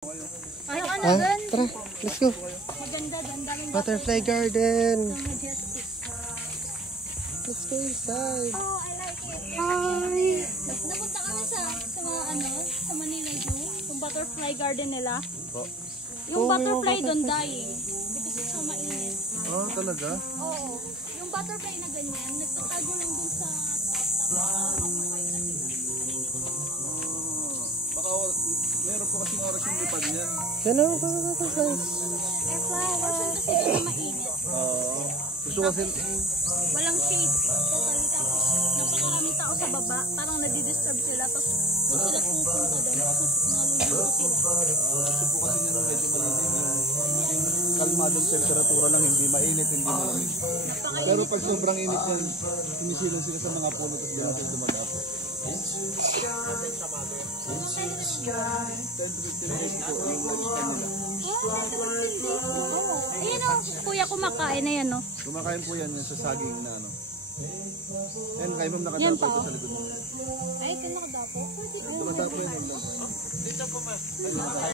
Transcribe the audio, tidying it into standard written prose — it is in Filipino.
Ano Ah, dun? tara, let's go. Maganda dun. Daming Butterfly garden. majestic. Let's go inside. Oh, I like it. Hi. Napunta kami sa mga sa Manila Zoo. Yung butterfly garden nila. Yung Oh, butterfly yung doon dying. Because it's so mainit. Oh, talaga? Oo. Yung butterfly na ganyan, nagtatago lang dun sa top. Baka meron po kasing oras yung lipad niyan. Yan o, guys. Eh, flower. Kasi doon na mainit. Gusto kasi... Walang shade. Totally. Tapos, napakarami tao sa baba. Parang nadidisturb sila. Tapos, doon sila pupunta doon. Tapos, naluluto sila. Gusto po kasi niya nung medyo malamig yung kalmadong temperatura lang, hindi mainit, hindi malamig. Pero pag sobrang init yan, sinisilong sila sa mga puno at di natin dumadapo. Ayan o, kuya kumakain na yan o. Kumakain po yan sa saging na ano. Yan, kayo ma'am Yan nakadapo pa, ito sa likod mo. Ay, ito nakadapo. Dumadapo yan.